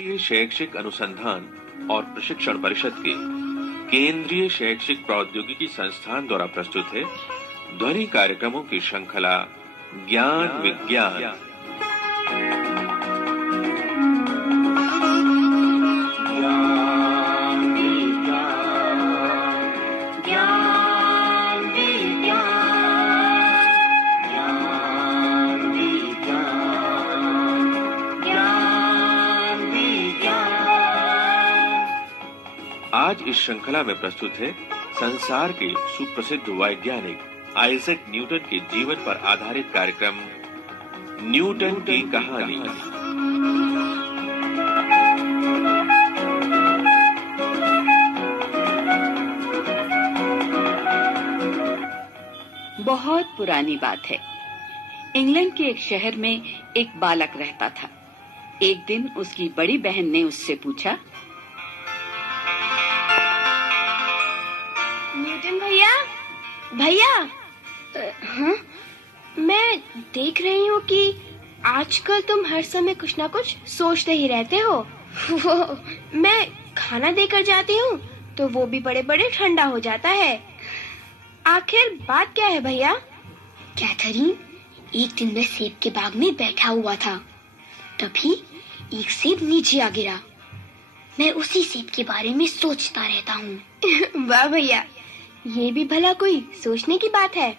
राष्ट्रीय शैक्षिक अनुसंधान और प्रशिक्षण परिषद के केंद्रीय शैक्षिक प्रौद्योगिकी संस्थान द्वारा प्रस्तुत है ध्वनि कार्यक्रमों की श्रृंखला ज्ञान विज्ञान। आज इस श्रृंखला में प्रस्तुत है संसार के सुप्रसिद्ध वैज्ञानिक आइजैक न्यूटन के जीवन पर आधारित कार्यक्रम न्यूटन की कहानी। बहुत पुरानी बात है। इंग्लैंड के एक शहर में एक बालक रहता था। एक दिन उसकी बड़ी बहन ने उससे पूछा, न्यूटन भैया, हाँ? मैं देख रही हूँ कि आजकल तुम हर समय कुछ ना कुछ सोचते ही रहते हो। वो मैं खाना देकर जाती हूँ तो वो भी बड़े बड़े ठंडा हो जाता है। आखिर बात क्या है भैया? कैथरीन, एक दिन मैं सेब के बाग में बैठा हुआ था, तभी एक सेब नीचे आ गिरा। मैं उसी सेब के बारे में सोचता रहता हूँ। वाह भैया, ये भी भला कोई सोचने की बात है।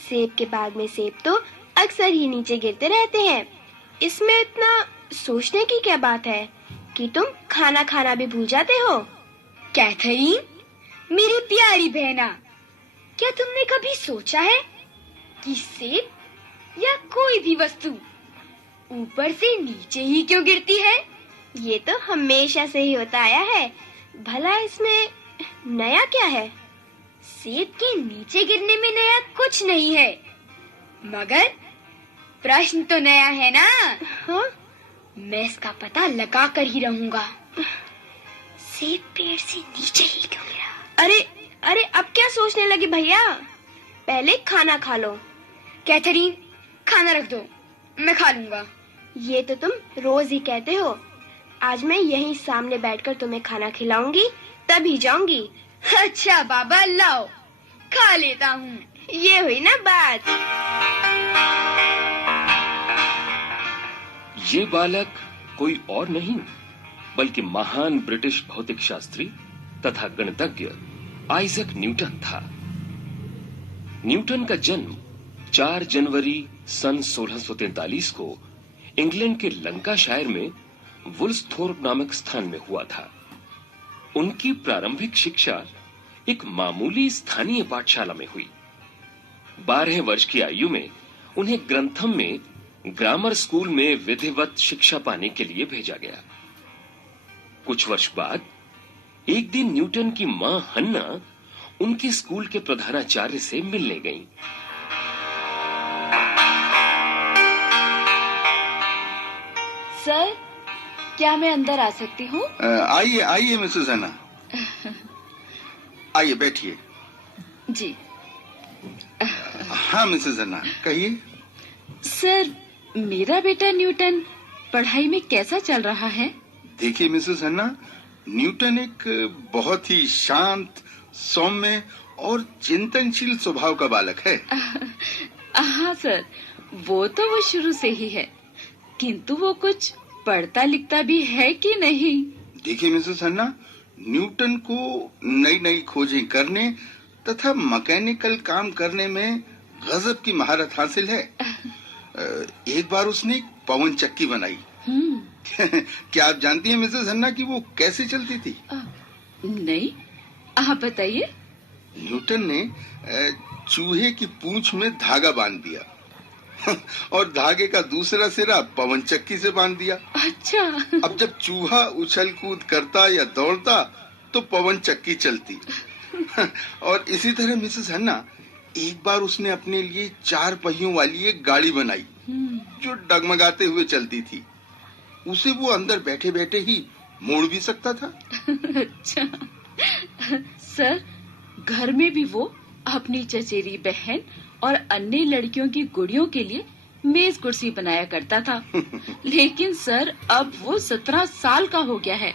सेब के बाग में सेब तो अक्सर ही नीचे गिरते रहते हैं। इसमें इतना सोचने की क्या बात है कि तुम खाना खाना भी भूल जाते हो? कैथरीन, मेरी प्यारी बहना, क्या तुमने कभी सोचा है कि सेब या कोई भी वस्तु ऊपर से नीचे ही क्यों गिरती है? ये तो हमेशा से ही होता आया है। भला इसमें नया क्या है? सेब के नीचे गिरने में नया कुछ नहीं है, मगर प्रश्न तो नया है ना? हाँ? मैं इसका पता लगा कर ही रहूंगा। सेब पेड़ से नीचे ही क्यों गिरा? अरे अब क्या सोचने लगे भैया? पहले खाना खा लो। कैथरीन, खाना रख दो, मैं खा लूंगा। ये तो तुम रोज ही कहते हो। आज मैं यहीं सामने बैठकर तुम्हें खाना खिलाऊंगी, तभी जाऊंगी। अच्छा बाबा, लाओ खा लेता हूँ। ये हुई ना बात। ये बालक कोई और नहीं बल्कि महान ब्रिटिश भौतिक शास्त्री तथा गणितज्ञ आइजैक न्यूटन था। न्यूटन का जन्म 4 जनवरी सन 1643 को इंग्लैंड के लंकाशायर में वुल्सथोर्प नामक स्थान में हुआ था। उनकी प्रारंभिक शिक्षा एक मामूली स्थानीय पाठशाला में हुई। 12 वर्ष की आयु में उन्हें ग्रंथम में ग्रामर स्कूल में विधिवत शिक्षा पाने के लिए भेजा गया। कुछ वर्ष बाद एक दिन न्यूटन की मां हन्ना उनके स्कूल के प्रधानाचार्य से मिलने गईं। सर, क्या मैं अंदर आ सकती हूँ? आइए मिसेस हन्ना, आइए बैठिए। जी। हाँ मिसेस हन्ना, कहिए। सर, मेरा बेटा न्यूटन पढ़ाई में कैसा चल रहा है? देखिए मिसेस हन्ना, न्यूटन एक बहुत ही शांत, सौम्य और चिंतनशील स्वभाव का बालक है। हाँ सर, वो तो वो शुरू से ही है, किंतु वो कुछ पढ़ता लिखता भी है कि नहीं? देखिए मिसेस हन्ना, न्यूटन को नई नई खोजें करने तथा मैकेनिकल काम करने में गजब की महारत हासिल है। एक बार उसने एक पवन चक्की बनाई। क्या आप जानती हैं मिसेस हन्ना कि वो कैसे चलती थी? नहीं, आप बताइए। न्यूटन ने चूहे की पूंछ में धागा बांध दिया और धागे का दूसरा सिरा पवन चक्की से बांध दिया। अच्छा। अब जब चूहा उछल कूद करता या दौड़ता तो पवन चक्की चलती। और इसी तरह मिसेस हन्ना, एक बार उसने अपने लिए 4 पहियों वाली एक गाड़ी बनाई जो डगमगाते हुए चलती थी। उसे वो अंदर बैठे बैठे ही मोड़ भी सकता था। अच्छा। सर, घर में भी वो अपनी चचेरी बहन और अन्य लड़कियों की गुड़ियों के लिए मेज कुर्सी बनाया करता था। लेकिन सर अब वो 17 साल का हो गया है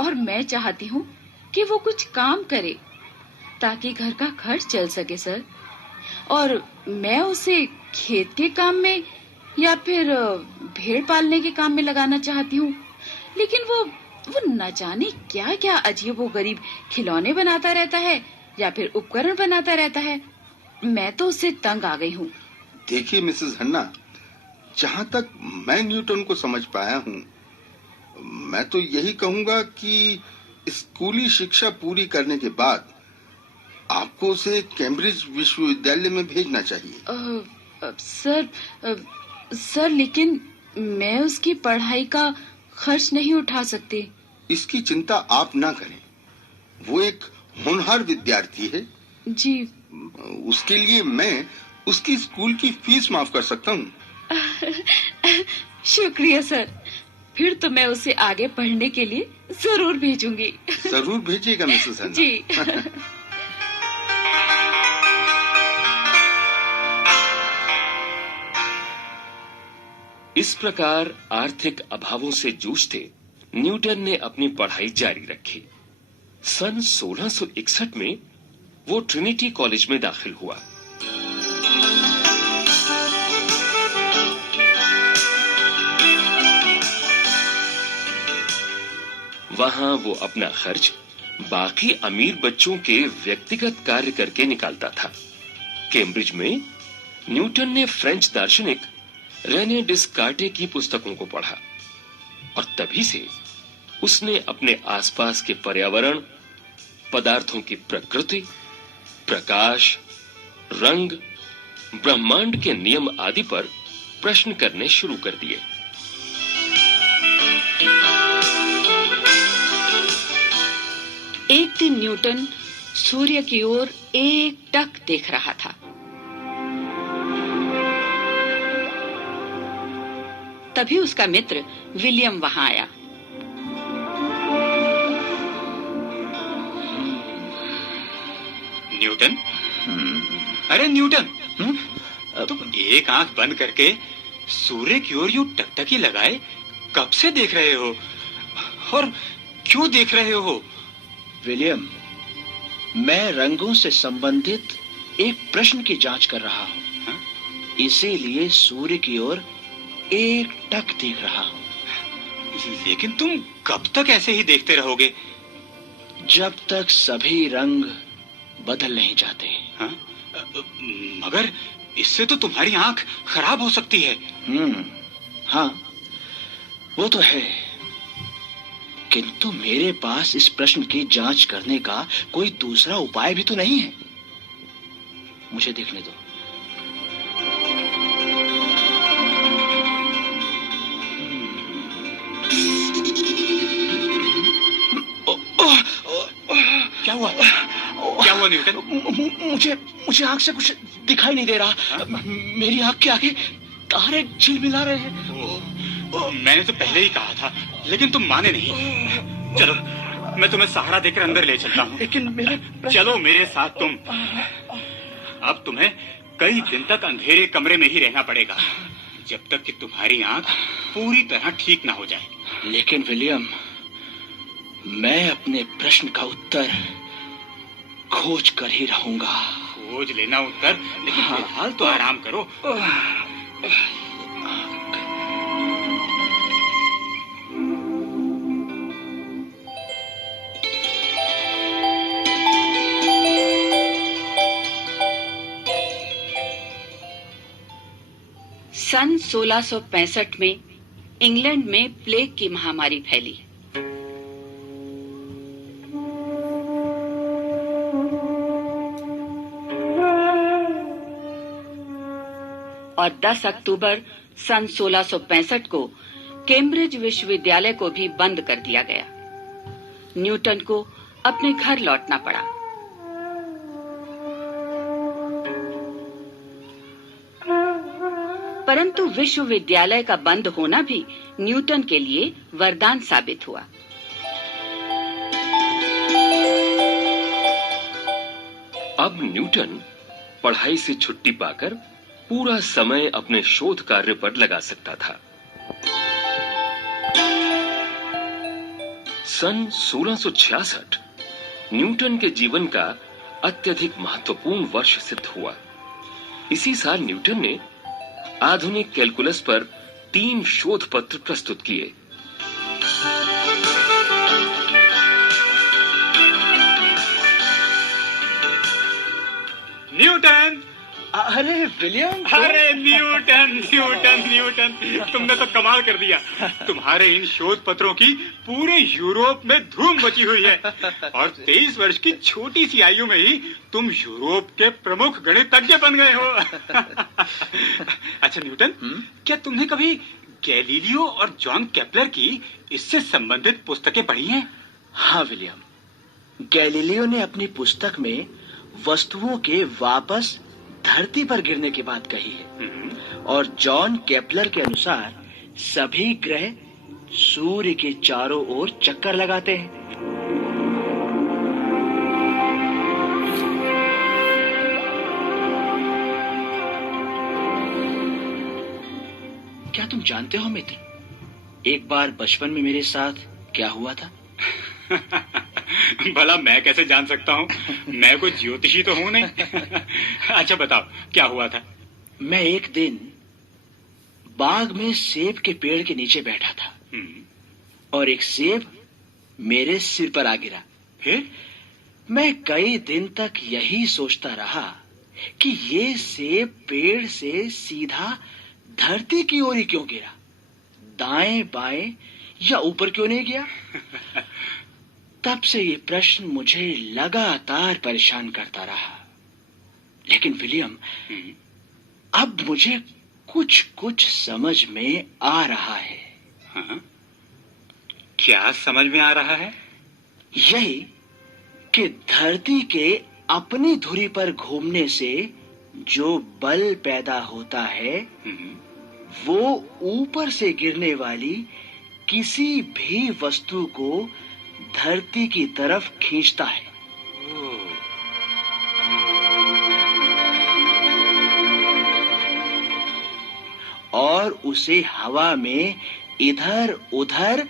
और मैं चाहती हूँ कि वो कुछ काम करे ताकि घर का खर्च चल सके सर। और मैं उसे खेत के काम में या फिर भेड़ पालने के काम में लगाना चाहती हूँ। लेकिन वो न जाने क्या क्या अजीबोगरीब खिलौने बनाता रहता है या फिर उपकरण बनाता रहता है। मैं तो उससे तंग आ गई हूँ। देखिए मिसेस हन्ना, जहाँ तक मैं न्यूटन को समझ पाया हूँ, मैं तो यही कहूँगा कि स्कूली शिक्षा पूरी करने के बाद आपको उसे कैम्ब्रिज विश्वविद्यालय में भेजना चाहिए। सर लेकिन मैं उसकी पढ़ाई का खर्च नहीं उठा सकती। इसकी चिंता आप ना करें, वो एक होनहार विद्यार्थी है जी। उसके लिए मैं उसकी स्कूल की फीस माफ कर सकता हूँ। शुक्रिया सर, फिर तो मैं उसे आगे पढ़ने के लिए जरूर भेजूंगी। जरूर भेजिएगा मिसेस हन्ना। जी। इस प्रकार आर्थिक अभावों से जूझते न्यूटन ने अपनी पढ़ाई जारी रखी। सन 1661 में वो ट्रिनिटी कॉलेज में दाखिल हुआ। वहां वो अपना खर्च बाकी अमीर बच्चों के व्यक्तिगत कार्य करके निकालता था। कैम्ब्रिज में न्यूटन ने फ्रेंच दार्शनिक रेने डिस्कार्टे की पुस्तकों को पढ़ा और तभी से उसने अपने आसपास के पर्यावरण, पदार्थों की प्रकृति, प्रकाश, रंग, ब्रह्मांड के नियम आदि पर प्रश्न करने शुरू कर दिए। एक दिन न्यूटन सूर्य की ओर एकटक देख रहा था। तभी उसका मित्र विलियम वहां आया। न्यूटन, अरे न्यूटन, तुम एक आंख बंद करके सूर्य की ओर यूं टकटकी लगाए कब से देख रहे हो और क्यों देख रहे हो? विलियम, मैं रंगों से संबंधित एक प्रश्न की जांच कर रहा हूँ। इसीलिए सूर्य की ओर एकटक देख रहा हूँ। लेकिन तुम कब तक ऐसे ही देखते रहोगे? जब तक सभी रंग बदल नहीं जाते। मगर इससे तो तुम्हारी आंख खराब हो सकती है। हाँ, वो तो है, किंतु मेरे पास इस प्रश्न की जांच करने का कोई दूसरा उपाय भी तो नहीं है। मुझे देखने दो। क्या हुआ? क्या हुआ न्यूटन? मुझे आंख से कुछ दिखाई नहीं दे रहा। मेरी आंख के आगे तारे झिलमिला रहे हैं। मैंने तो पहले ही कहा था, लेकिन तुम माने नहीं। चलो, मैं तुम्हें सहारा देकर अंदर ले चलता हूँ। लेकिन चलो मेरे साथ तुम। अब तुम्हें कई दिन तक अंधेरे कमरे में ही रहना पड़ेगा, जब तक कि तुम्हारी आंख पूरी तरह ठीक ना हो जाए। लेकिन विलियम, मैं अपने प्रश्न का उत्तर खोज कर ही रहूंगा। खोज लेना उत्तर, लेकिन फिलहाल तो आराम करो। सन 1665 में इंग्लैंड में प्लेग की महामारी फैली। और 10 अक्टूबर सन 1665 को कैम्ब्रिज विश्वविद्यालय को भी बंद कर दिया गया। न्यूटन को अपने घर लौटना पड़ा। परंतु विश्वविद्यालय का बंद होना भी न्यूटन के लिए वरदान साबित हुआ। अब न्यूटन पढ़ाई से छुट्टी पाकर पूरा समय अपने शोध कार्य पर लगा सकता था। सन 1666 न्यूटन के जीवन का अत्यधिक महत्वपूर्ण वर्ष सिद्ध हुआ। इसी साल न्यूटन ने आधुनिक कैलकुलस पर 3 शोध पत्र प्रस्तुत किए। न्यूटन, अरे विलियम, अरे न्यूटन न्यूटन न्यूटन, तुमने तो कमाल कर दिया। तुम्हारे इन शोध पत्रों की पूरे यूरोप में धूम मची हुई है और 23 वर्ष की छोटी सी आयु में ही तुम यूरोप के प्रमुख गणितज्ञ बन गए हो। अच्छा न्यूटन, क्या तुमने कभी गैलीलियो और जॉन केपलर की इससे संबंधित पुस्तकें पढ़ी हैं? हाँ विलियम, गैलीलियो ने अपनी पुस्तक में वस्तुओं के वापस धरती पर गिरने की बात कही है और जॉन केपलर के अनुसार सभी ग्रह सूर्य के चारों ओर चक्कर लगाते हैं। क्या तुम जानते हो मित्र, एक बार बचपन में मेरे साथ क्या हुआ था? भला मैं कैसे जान सकता हूँ, मैं कोई ज्योतिषी तो हूँ नहीं। अच्छा बताओ क्या हुआ था? मैं एक दिन बाग में सेब के पेड़ के नीचे बैठा था और एक सेब मेरे सिर पर आ गिरा। फिर मैं कई दिन तक यही सोचता रहा कि ये सेब पेड़ से सीधा धरती की ओर ही क्यों गिरा, दाएं बाएं या ऊपर क्यों नहीं गया। तब से ये प्रश्न मुझे लगातार परेशान करता रहा। लेकिन विलियम, अब मुझे कुछ कुछ समझ में आ रहा है। हाँ? क्या समझ में आ रहा है? यही कि धरती के अपनी धुरी पर घूमने से जो बल पैदा होता है वो ऊपर से गिरने वाली किसी भी वस्तु को धरती की तरफ खींचता है। और उसे हवा में इधर उधर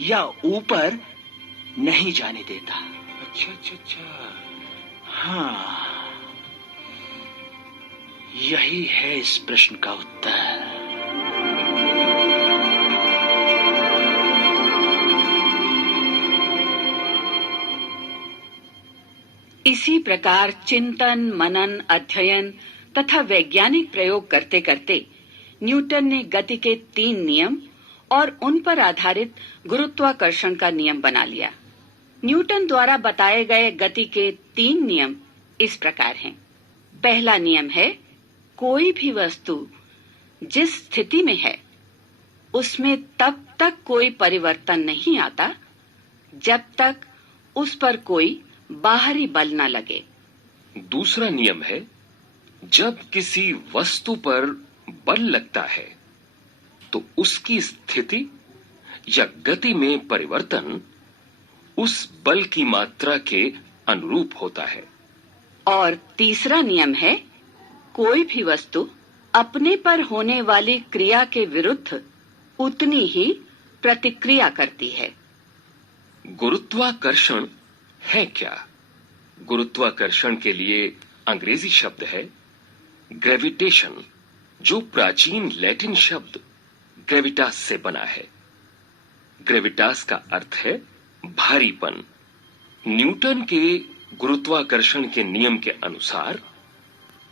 या ऊपर नहीं जाने देता। अच्छा अच्छा अच्छा, हाँ, यही है इस प्रश्न का उत्तर। इसी प्रकार चिंतन, मनन, अध्ययन तथा वैज्ञानिक प्रयोग करते करते न्यूटन ने गति के 3 नियम और उन पर आधारित गुरुत्वाकर्षण का नियम बना लिया। न्यूटन द्वारा बताए गए गति के 3 नियम इस प्रकार हैं। पहला नियम है, कोई भी वस्तु जिस स्थिति में है उसमें तब तक कोई परिवर्तन नहीं आता जब तक उस पर कोई बाहरी बल न लगे। दूसरा नियम है, जब किसी वस्तु पर बल लगता है तो उसकी स्थिति या गति में परिवर्तन उस बल की मात्रा के अनुरूप होता है। और तीसरा नियम है, कोई भी वस्तु अपने पर होने वाली क्रिया के विरुद्ध उतनी ही प्रतिक्रिया करती है। गुरुत्वाकर्षण है क्या? गुरुत्वाकर्षण के लिए अंग्रेजी शब्द है ग्रेविटेशन, जो प्राचीन लैटिन शब्द ग्रेविटास से बना है। ग्रेविटास का अर्थ है भारीपन। न्यूटन के गुरुत्वाकर्षण के नियम के अनुसार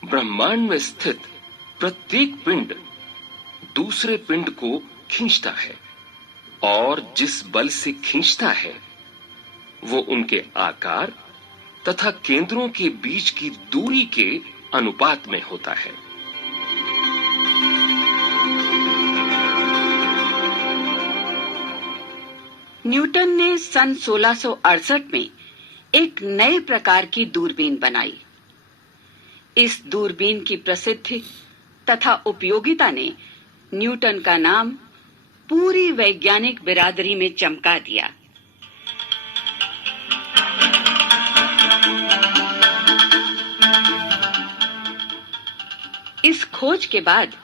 ब्रह्मांड में स्थित प्रत्येक पिंड दूसरे पिंड को खींचता है और जिस बल से खींचता है वो उनके आकार तथा केंद्रों के बीच की दूरी के अनुपात में होता है। न्यूटन ने सन 1668 में एक नए प्रकार की दूरबीन बनाई। इस दूरबीन की प्रसिद्धि तथा उपयोगिता ने न्यूटन का नाम पूरी वैज्ञानिक बिरादरी में चमका दिया। इस खोज के बाद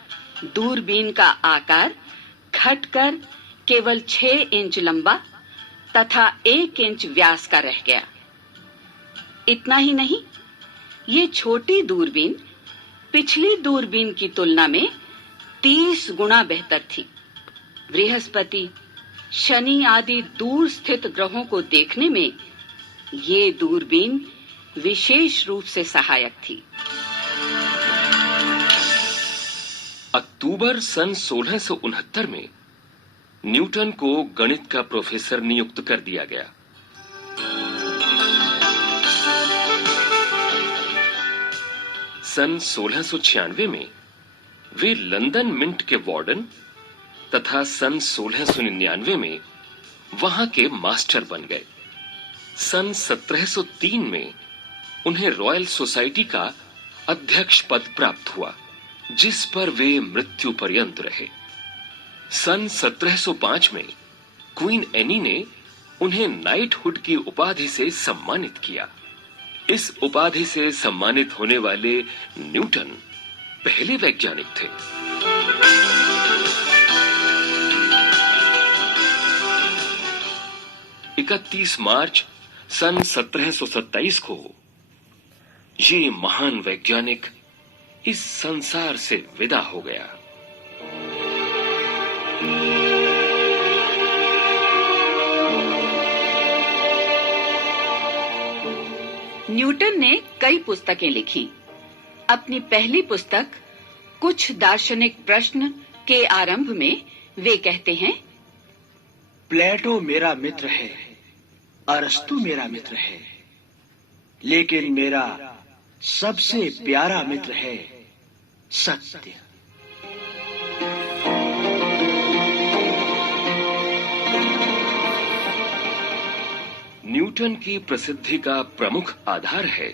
दूरबीन का आकार घटकर केवल 6 इंच लंबा तथा 1 इंच व्यास का रह गया। इतना ही नहीं, ये छोटी दूरबीन पिछली दूरबीन की तुलना में 30 गुना बेहतर थी। बृहस्पति, शनि आदि दूर स्थित ग्रहों को देखने में ये दूरबीन विशेष रूप से सहायक थी। अक्टूबर सन 1669 में न्यूटन को गणित का प्रोफेसर नियुक्त कर दिया गया। सन 1696 में वे लंदन मिंट के वार्डन तथा सन 1699 में वहां के मास्टर बन गए। सन 1703 में उन्हें रॉयल सोसाइटी का अध्यक्ष पद प्राप्त हुआ, जिस पर वे मृत्यु पर्यंत रहे। सन 1705 में क्वीन एनी ने उन्हें नाइटहुड की उपाधि से सम्मानित किया। इस उपाधि से सम्मानित होने वाले न्यूटन पहले वैज्ञानिक थे। 31 मार्च सन 1727 को ये महान वैज्ञानिक इस संसार से विदा हो गया। न्यूटन ने कई पुस्तकें लिखी। अपनी पहली पुस्तक कुछ दार्शनिक प्रश्न के आरंभ में वे कहते हैं, प्लेटो मेरा मित्र है, अरस्तु मेरा मित्र है, लेकिन मेरा सबसे प्यारा मित्र है सत्य। न्यूटन की प्रसिद्धि का प्रमुख आधार है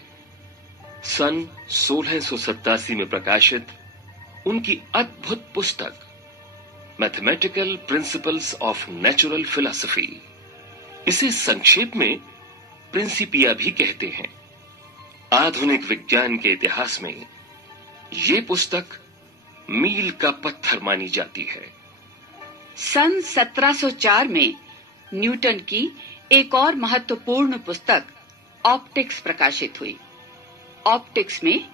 सन 1687 में प्रकाशित उनकी अद्भुत पुस्तक mathematical principles of natural philosophy. इसे संक्षेप में प्रिंसिपिया भी कहते हैं। आधुनिक विज्ञान के इतिहास में ये पुस्तक मील का पत्थर मानी जाती है। सन 1704 में न्यूटन की एक और महत्वपूर्ण पुस्तक ऑप्टिक्स प्रकाशित हुई। ऑप्टिक्स में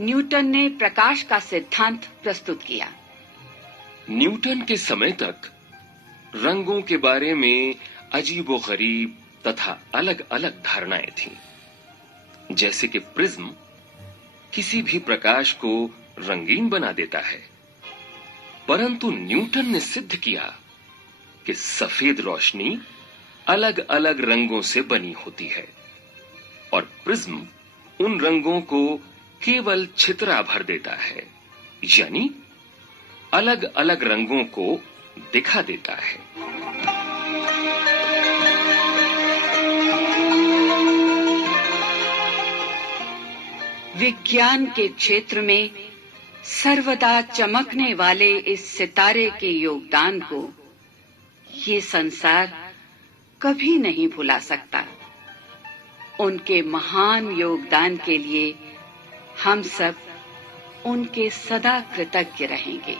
न्यूटन ने प्रकाश का सिद्धांत प्रस्तुत किया। न्यूटन के समय तक रंगों के बारे में अजीबोगरीब तथा अलग-अलग धारणाएं थीं। जैसे कि प्रिज्म किसी भी प्रकाश को रंगीन बना देता है, परंतु न्यूटन ने सिद्ध किया कि सफेद रोशनी अलग-अलग रंगों से बनी होती है और प्रिज्म उन रंगों को केवल छितरा भर देता है, यानी अलग-अलग रंगों को दिखा देता है। विज्ञान के क्षेत्र में सर्वदा चमकने वाले इस सितारे के योगदान को ये संसार कभी नहीं भुला सकता। उनके महान योगदान के लिए हम सब उनके सदा कृतज्ञ रहेंगे।